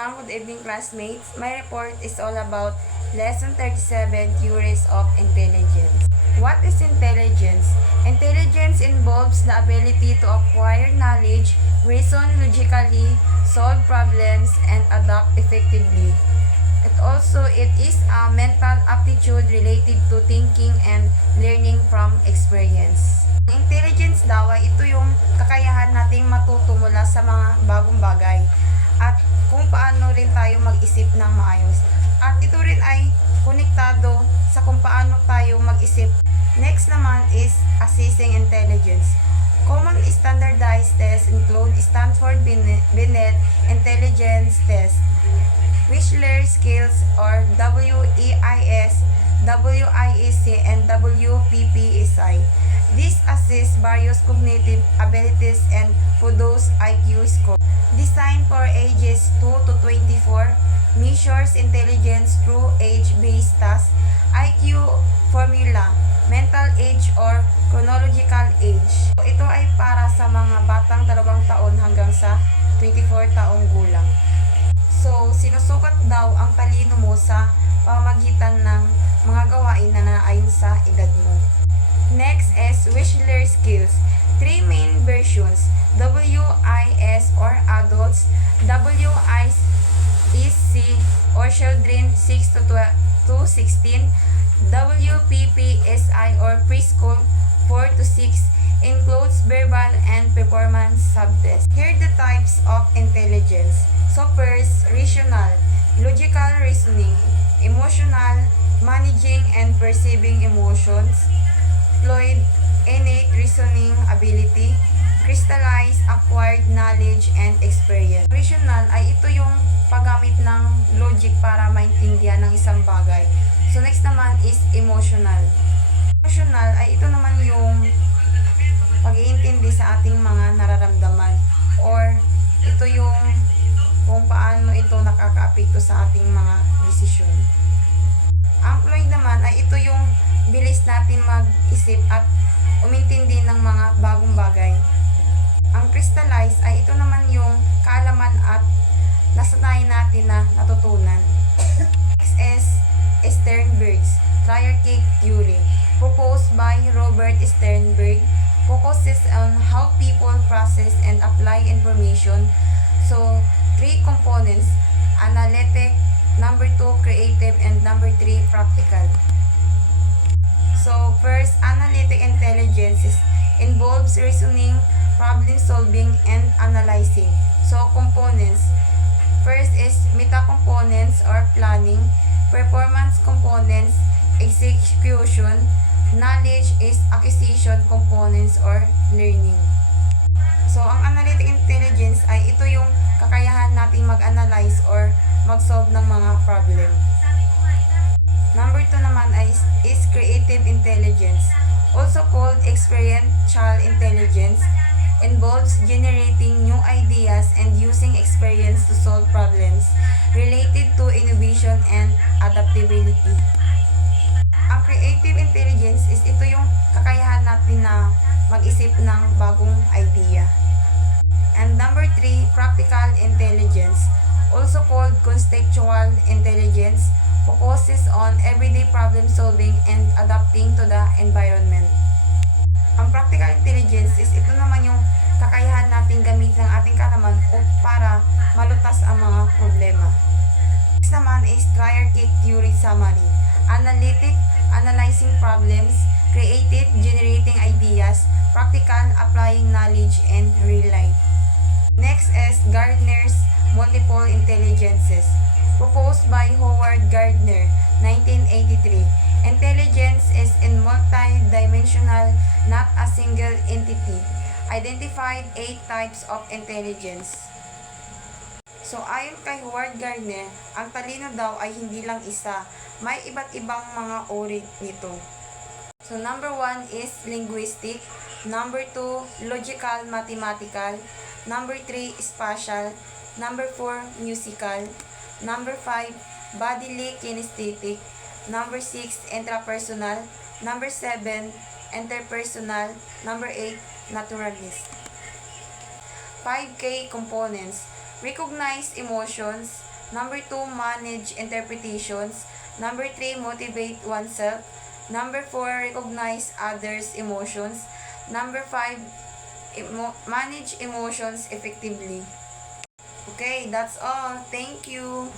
Ma'am, good evening classmates. My report is all about Lesson 37, Theories of Intelligence. What is intelligence? Intelligence involves the ability to acquire knowledge, reason logically, solve problems, and adapt effectively. It is a mental aptitude related to thinking and learning from experience. Intelligence daw ay ito yung kakayahan nating matuto mula sa mga bagong bagay at kung paano rin tayo mag-isip ng maayos. At ito rin ay konektado sa kung paano tayo mag-isip. Next naman is assessing intelligence. Common standardized tests include Stanford Binet Intelligence Test, Wechsler Skills or WEIS, WIEC, and WPPSI. This assists various cognitive abilities and produce IQ score. Designed for ages 2 to 24, measures intelligence through age-based tasks, IQ formula, mental age or chronological age. Ito ay para sa mga batang 2 taon hanggang sa 24 taong gulang. So, sinusukat daw ang talino mo sa pamamagitan ng mga gawain na naayon sa edad mo. Next is Wechsler Skills. 3 main versions: WIS or adults, WIEC or children 6 to 16, WPPSI or preschool 4 to 6, includes verbal and performance subtests. Here are the types of intelligence. So first, rational, logical reasoning, emotional, managing and perceiving emotions, fluid, innate reasoning ability, crystallized, acquired knowledge and experience. Rational ay ito yung paggamit ng logic para maintindihan ng isang bagay. So next naman is emotional. Emotional ay ito naman yung pag-iintindi sa ating mga nararamdaman or ito yung kung paano ito nakakaapekto sa ating mga desisyon. Ang fluid naman ay ito yung bilis natin mag-isip at umintindi ng mga bagong bagay. Ang crystallized ay ito naman yung kaalaman at nasanayan natin na natutunan. Next is Sternberg's Triarchic Theory, proposed by Robert Sternberg, focuses on how people process and apply information. So, 3 components: analytic, number 2 creative, and number 3 practical. So, first, analytic intelligence involves reasoning, problem solving, and analyzing. So, components. First is meta-components or planning, performance components, execution, knowledge is acquisition components or learning. So, ang analytic intelligence ay ito yung kakayahan nating mag-analyze or mag-solve ng mga problem. Number 2 naman is creative intelligence, also called experiential intelligence, involves generating new ideas and using experience to solve problems related to innovation and adaptability. Ang creative intelligence is ito yung kakayahan natin na mag-isip ng bagong idea. And number 3, practical intelligence, also called contextual intelligence, focuses on everyday problem solving and adapting to the environment. Ang practical intelligence is ito naman yung kakayahan natin gamitin ng ating kaalaman para malutas ang mga problema. Next naman is Triarchic Theory Summary. Analytic, analyzing problems, creative, generating ideas, practical, applying knowledge in real life. Next is Gardner's Multiple Intelligences, proposed by Howard Gardner, 1983. Intelligence is in multi-dimensional, not a single entity. Identified 8 types of intelligence. So, ayon kay Howard Gardner, ang talino daw ay hindi lang isa. May iba't ibang mga uri nito. So, number 1 is linguistic. Number 2, logical, mathematical. Number 3, spatial. Number 4, musical. Number 5, bodily kinesthetic. Number 6, intrapersonal. Number 7, interpersonal. Number 8, naturalist. 5K components: recognize emotions, Number 2, manage interpretations. Number 3, motivate oneself. Number 4, recognize others' emotions. Number 5, manage emotions effectively. Okay, that's all. Thank you.